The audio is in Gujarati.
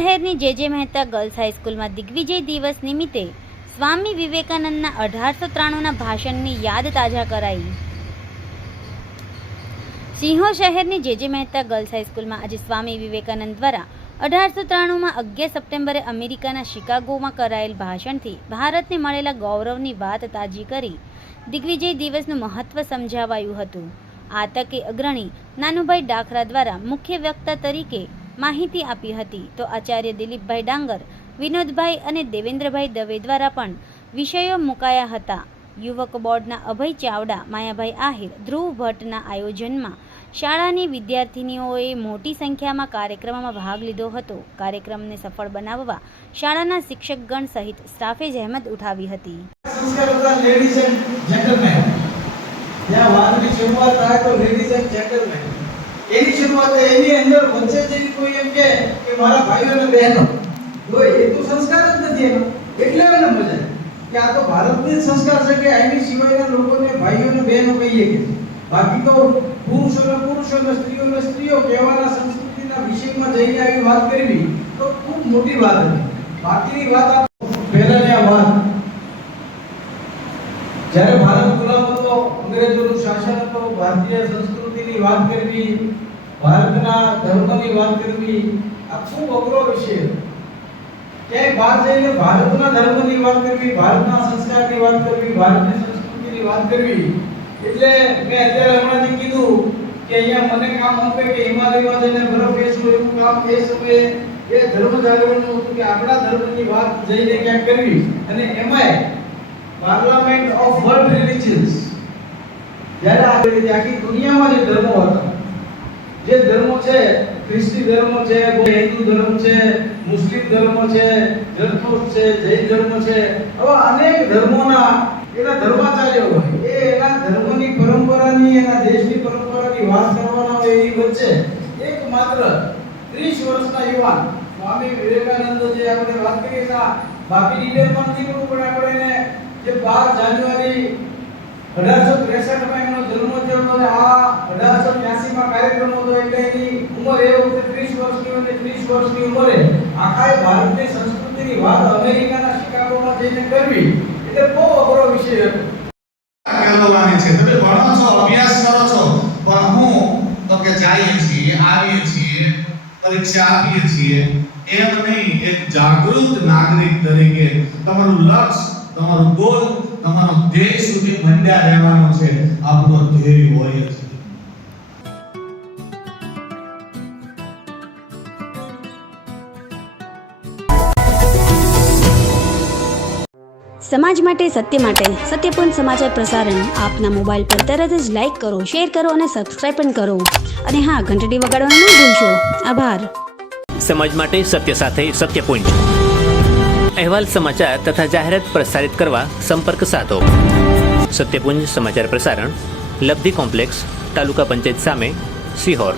શહેરની જે મહેતા ગર્લ્સ હાઈસ્કૂલમાં દિગ્વિજય દિવસ નિમિત્તે સ્વામી વિવેકાનંદના 1893ના ભાષણની યાદ તાજા કરાઈ। સિંહોર શહેરની જે મહેતા ગર્લ્સ હાઈસ્કૂલમાં આજે સ્વામી વિવેકાનંદ દ્વારા 1893માં 11 સપ્ટેમ્બરે અમેરિકાના શિકાગોમાં કરાયેલ ભાષણથી ભારતને મળેલા ગૌરવની વાત તાજી કરી દિગ્વિજય દિવસનું મહત્વ સમજાવાયું હતું। આ તકે અગ્રણી નાનુભાઈ ડાખરા દ્વારા મુખ્ય વક્તા તરીકે માહિતી આપી હતી, તો આચાર્ય દિલીપભાઈ ડાંગર, વિનોદભાઈ અને દેવેન્દ્રભાઈ દવે દ્વારા પણ વિષયો મુકાયા હતા। યુવક બોર્ડના અભય ચાવડા, માયાભાઈ આહિર, ધ્રુવ ભટ્ટના આયોજનમાં શાળાની વિદ્યાર્થિનીઓએ મોટી સંખ્યામાં કાર્યક્રમમાં ભાગ લીધો હતો। કાર્યક્રમને સફળ બનાવવા શાળાના શિક્ષકગણ સહિત સ્ટાફે જહેમત ઉઠાવી હતી। એની શરૂઆત એની અંદર વચ્ચે જે કોઈ એમ કે મારા ભાઈઓ અને બહેનો હોય એ તો સંસ્કાર જ નથી એનો, એટલે એને મજા કે આ તો ભારતની જ સંસ્કાર છે કે આની સિવાયના લોકોને ભાઈઓ અને બહેનો કહીએ કે બાકી તો પુરુષો અને સ્ત્રીઓ કહેવાના સંસ્કૃતિના વિષયમાં જઈને આવી વાત કરવી તો ખૂબ મોટી વાત હતી। બાકીની વાત પહેલાની આ વાત જ્યારે ભારત ગુલામ હતો, અંગ્રેજોનું શાસન હતો, ભારતીય સંસ્કૃતિની વાત કરવી, ભારતના ધર્મની વાત કરવી આ ખૂબ અઘરો વિષય હતો। ક્યાંય બહાર જઈને ભારતના ધર્મની વાત કરવી, ભારતના સંસ્કારની વાત કરવી, ભારતની સંસ્કૃતિની વાત કરવી એટલે મેં અત્યારે હમણાં જ કીધું કે અહીંયા મને કામ આપે કે હિમાલયમાં જઈને બરફ વેચવું એવું કામ એ સમયે એ ધર્મ જાગરણનું હતું કે આપણા ધર્મની વાત જઈને ક્યાંક કરવી અને એમાંય પાર્લામેન્ટ ઓફ વર્લ્ડ રિલિજન્સ જ્યારે આખી દુનિયામાં જે ધર્મો હતા, જે ધર્મો છે, ખ્રિસ્તી ધર્મ છે, હિન્દુ ધર્મ છે, મુસ્લિમ ધર્મ છે, જરથુસ્ટ છે, જૈન ધર્મ છે, આવા અનેક ધર્મોના એના ધર્માચાર્યો હોય એ એના ધર્મની પરંપરાની, એના દેશની પરંપરાની વાત કરવાના હોય એની વચ્ચે એકમાત્ર 30 વર્ષના યુવાન સ્વામી વિવેકાનંદ જે આપણે વાત કરીએ હતા, બાકી ડિટેલમાં નથી કરવું પણ આપણે એને જે 12 જાન્યુઆરી 1863માં એમનો જન્મ થયો અને આ 1883માં કાર્યક્રમ હતો એટલે એની ઉંમર એ વખતે 30 વર્ષની અને 30 વર્ષની ઉંમરે આખા ભારતની સંસ્કૃતિની વાત અમેરિકાના શિકાગોમાં જઈને કરવી એટલે બહુ અઘરો વિષય હતો। કહેવાની છે તમે ભણો છો, અભ્યાસ કરો છો, પણ હું તો કે જઈએ છીએ, આવીએ છીએ, પરીક્ષા આપીએ છીએ એમ નહીં, એક જાગૃત નાગરિક તરીકે તમારું લક્ષ્ય, તમારું ગોલ, તમારો ધ્યેય સુધી મંડ્યા રહેવાનો છે। આપણો ધ્યેય હોય છે સમાજ માટે, સત્ય માટે, સત્યપૂર્ણ સમાચાર પ્રસારણ આપના મોબાઈલ પર તરત જ લાઈક કરો, શેર કરો અને સબસ્ક્રાઇબ પણ કરો અને હા, ઘંટડી વગાડવાનું ન ભૂલશો। આભાર। સમાજ માટે સત્ય સાથે સત્યપૂર્ણ અહેવાલ, સમાચાર તથા જાહેરાત પ્રસારિત કરવા સંપર્ક સાધો। સત્યપુંજ સમાચાર પ્રસારણ, લબ્ધિ કોમ્પ્લેક્સ, તાલુકા પંચાયત સામે, સિહોર।